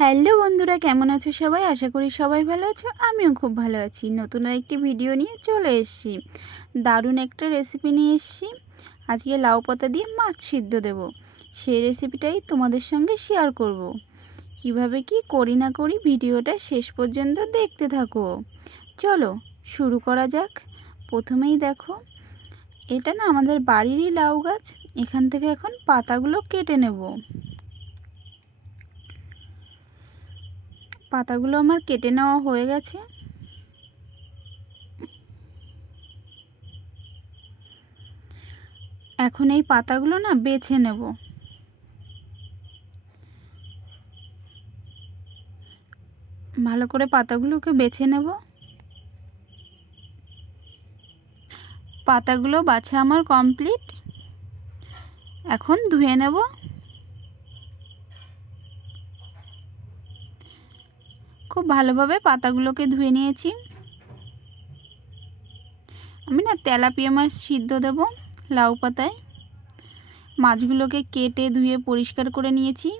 Hello বন্ধুরা, কেমন আছো সবাই? আশা করি সবাই ভালো আছো। আমিও খুব ভালো আছি। নতুন আরেকটি ভিডিও নিয়ে চলে এসেছি। দারুণ একটা রেসিপি নিয়ে এসেছি। আজকে লাউ পাতা দিয়ে মাছ সিদ্ধ দেব। সেই রেসিপিটাই তোমাদের সঙ্গে শেয়ার করব। কিভাবে কি করি না করি ভিডিওটা শেষ পর্যন্ত দেখতে থাকো। চলো শুরু করা যাক। প্রথমেই দেখো, এটা না আমাদের বাড়িরই লাউ গাছ। এখান থেকে এখন পাতাগুলো কেটে নেব। পাতাগুলো আমার কেটে নেওয়া হয়ে গেছে। এখন এই পাতাগুলো না বেছে নেব। ভালো করে পাতাগুলোকে বেছে নেব। পাতাগুলো বাছা আমার কমপ্লিট। এখন ধুয়ে নেব। খুব ভালোভাবে পাতাগুলোকে ধুয়ে নিয়েছি। আমি না তেলাপিয়া মাছ সিদ্ধ দেব লাউ পাতায়। মাছগুলোকে কেটে ধুয়ে পরিষ্কার করে নিয়েছি,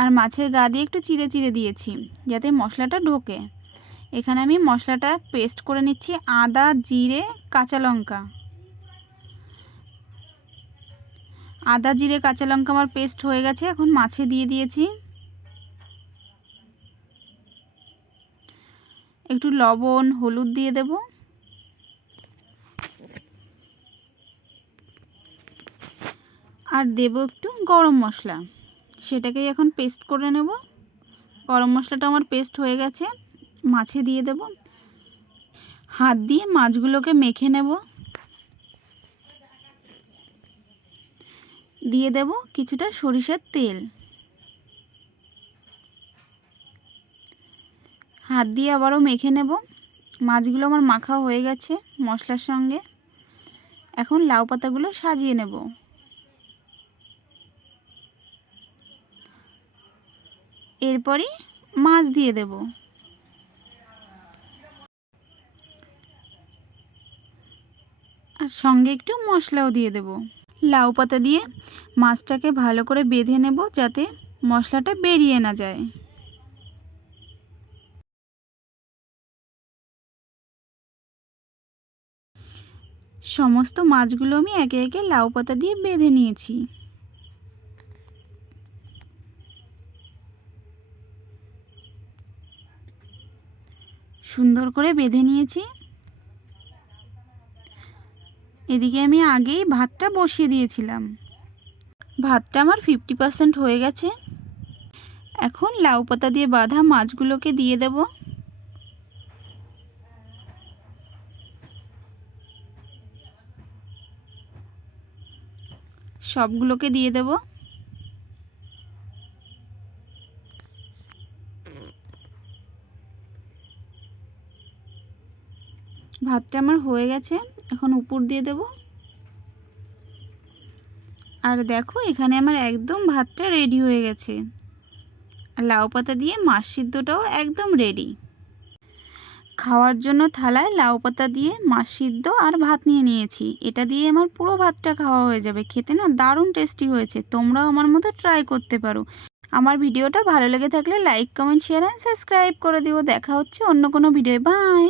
আর মাছের গা দিয়ে একটু চিড়ে চিড়ে দিয়েছি যাতে মশলাটা ঢোকে। এখানে আমি মশলাটা পেস্ট করে নিচ্ছি। আদা, জিরে, কাঁচা লঙ্কা। আদা, জিরে, কাঁচা লঙ্কা আমার পেস্ট হয়ে গেছে। এখন মাছে দিয়ে দিয়েছি। একটু লবণ, হলুদ দিয়ে দেব। আর দেব একটু গরম মশলা। সেটাকেই এখন পেস্ট করে নেব। গরম মশলাটা আমার পেস্ট হয়ে গেছে। মাছে দিয়ে দেব। হাত দিয়ে মাছগুলোকে মেখে নেব। দিয়ে দেব কিছুটা সরিষার তেল। হাত দিয়ে আবারও মেখে নেব। মাছগুলো আমার মাখা হয়ে গেছে মশলার সঙ্গে। এখন লাউ পাতাগুলো সাজিয়ে নেব। এরপরই মাছ দিয়ে দেব। আর সঙ্গে একটু মশলাও দিয়ে দেব। লাউ পাতা দিয়ে মাছটাকে ভালো করে বেঁধে নেব যাতে মশলাটা বেরিয়ে না যায়। সমস্ত মাছগুলো আমি একে একে লাউ পাতা দিয়ে বেঁধে নিয়েছি। সুন্দর করে বেঁধে নিয়েছি। এদিকে আমি আগেই ভাতটা বসিয়ে দিয়েছিলাম। ভাতটা আমার 50% হয়ে গেছে। এখন লাউ পাতা দিয়ে বাঁধা মাছগুলোকে দিয়ে দেব। সবগুলোকে দিয়ে দেব। ভাতটা আমার হয়ে গেছে। এখন উপর দিয়ে দেব। আর দেখো, এখানে আমার একদম ভাতটা রেডি হয়ে গেছে। আর লাউ পাতা দিয়ে মাছ সিদ্ধটাও একদম রেডি। খাওয়ার জন্য থালায় লাউ পাতা দিয়ে মাছ সিদ্ধ আর ভাত নিয়ে নিয়েছি। এটা দিয়ে আমার পুরো ভাতটা খাওয়া হয়ে যাবে। খেতে না দারুণ টেস্টি হয়েছে। তোমরাও আমার মতো ট্রাই করতে পারো। আমার ভিডিওটা ভালো লেগে থাকলে like, comment, share and subscribe করে দিও। দেখা হচ্ছে অন্য কোনো ভিডিও। বাই।